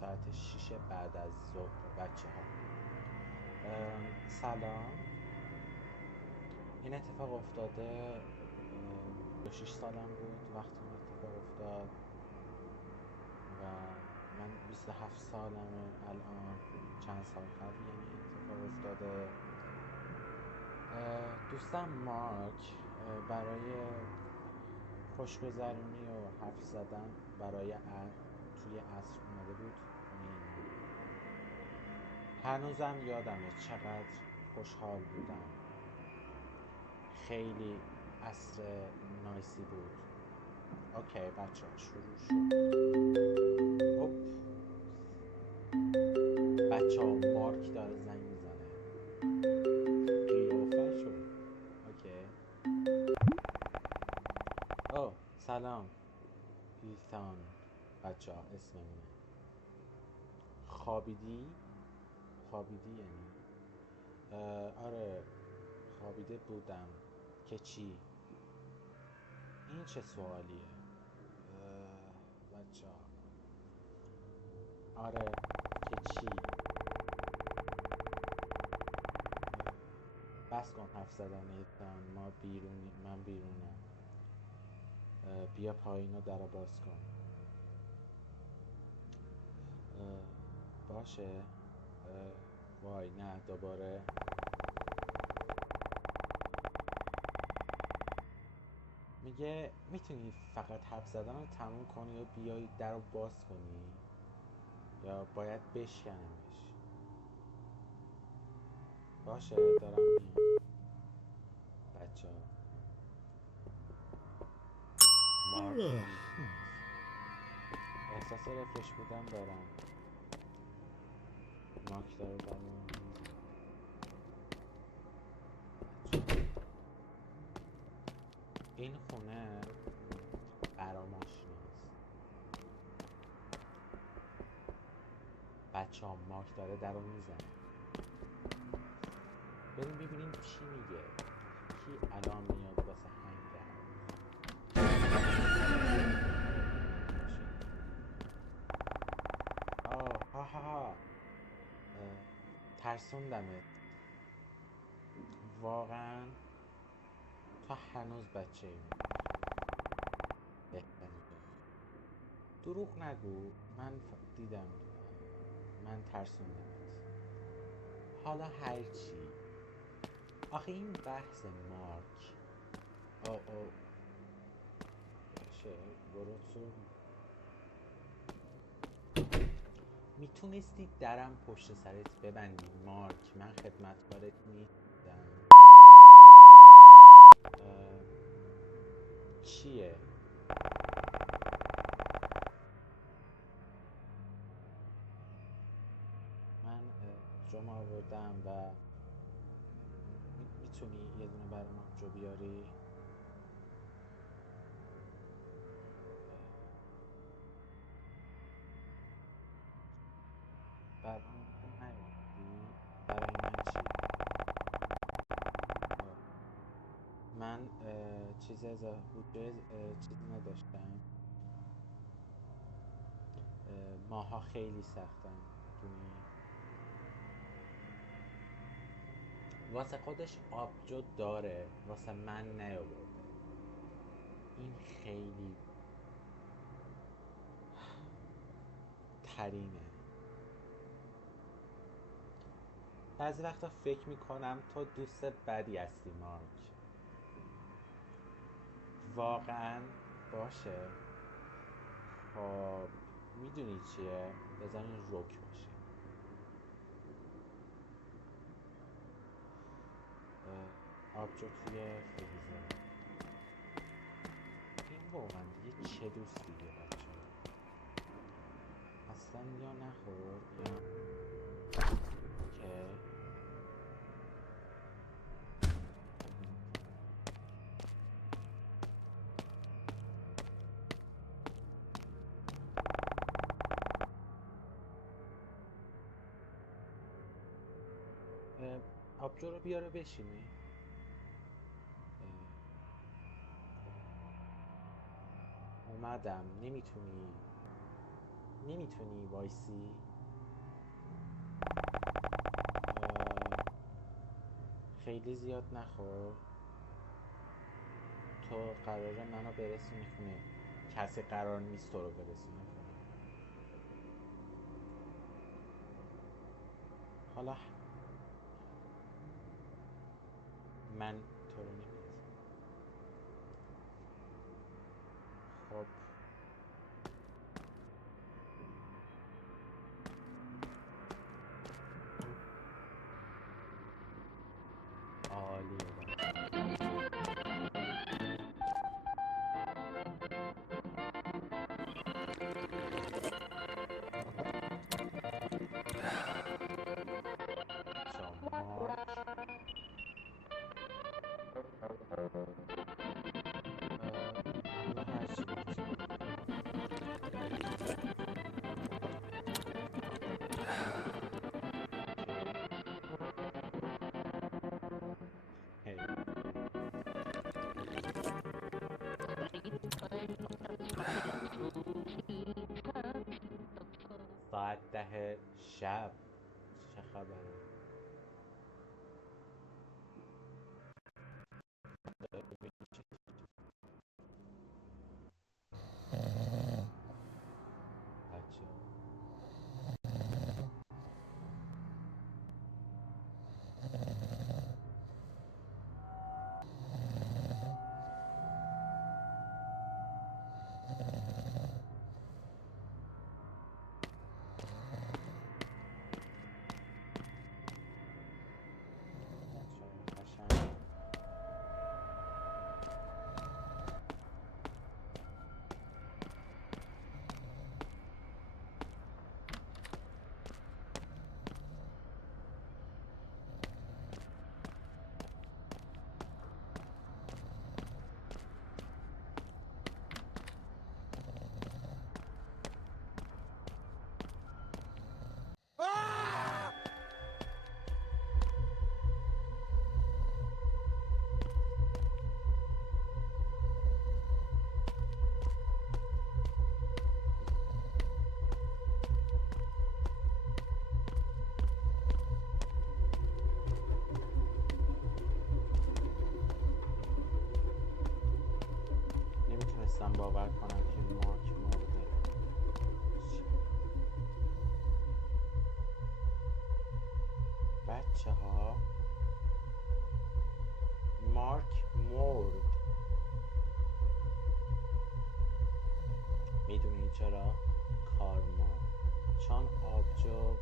ساعت 6 بعد از ظهر بچه ها. سلام. این اتفاق افتاده 6 سالم بود وقتی این اتفاق افتاد و من 27 سالمه الان. چند سال قبل یعنی اتفاق افتاده. دوستم مارک برای خوشگذرونی و حرف زدن برای توی عصر اومده بود خونه ما. هنوزم یادمه چقدر خوشحال بودم. خیلی عصر نایسی بود. اوکی بچه ها شروع شد. بچه ها مارک داره زنگ میزنه. قیافه شد. اوکی. سلام ایثان. بچه ها اسممونه. خوابیدی یعنی آره خوابیده بودم که چی؟ این چه سوالیه بچه ها؟ آره که چی؟ بس کن حرف زدن ایثان. من بیرونم. بیا پایین و در باز کن. باشه. وای نه دوباره. میگه میتونی فقط حرف زدن رو تموم کنی و بیای در رو باز کنی یا باید بشکنمش؟ باشه دارم میام. بچه ها مارک احساس رفرش بودن دارم. مارک داره برام این خونه برام آشناست. بچه ها مارک داره در رو میزنه. بریم ببینیم چی میگه. کی الان میاد واسه هنگر؟ ها ترسوندمت. واقعا تو هنوز بچه ای. بهترین دروغ نگو. من دیدم. من ترسوندمت. حالا هرچی. آخه این بحث مارک باشه برو تو. میتونستی درم پشت سرت ببندی مارک. من خدمتکارت نیستم. چیه؟ من جمعه آوردم و میتونی یه دونه برام آبجو بیاری؟ برام نیاوردی؟ برای من چی؟ من بودجه چیزی نداشتم. ماها خیلی سختن دونی. واسه خودش آبجو داره واسه من نیاورده. این خیلی ترینه. بعضی وقتا فکر میکنم تو دوست بدی هستی مارک. واقعا؟ باشه خب میدونی چیه؟ بزنین روک باشیم. آبجو توی فریزر. این واقعا دیگه چه دوستیه بچه ها؟ اصلا یا نخورد یا که آبجو رو بیاره بشینی. اومدم. نمیتونی وایسی؟ خیلی زیاد نخور. تو قراره منو برسونی خونه، کسی قرار نیست تو رو برسونه خونه. حالا من تو رو نمیرسونم. خب عالیه حالا هرچی بهتون هی. ساعت 10 شب، چه خبره؟ بچه قشنگ. نمیتونستم باور کنم که مارک مرده. بچه ها، مارک مرد. میدونی چرا؟ کارما. چون آبجو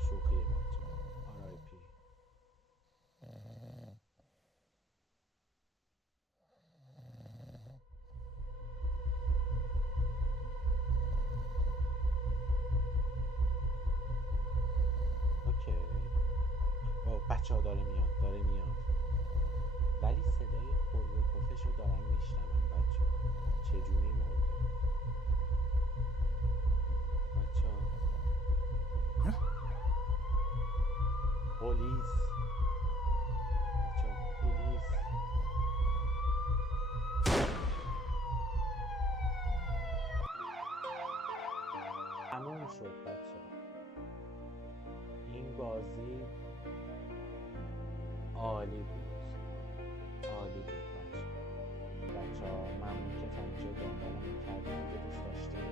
شوخیه بچه RIP. اوکی. او بچه ها داره میاد ولی صدای پر و پفش رو دارم میشنوم بچه ها. چجوری مرده؟ بچه ها پلیس، بچه ها پلیس. تموم شد بچه ها. این بازی عالی بود، عالی بود بچه ها. ممنون که تا اینجا دنبالمون کردین. اگه دوست داشتین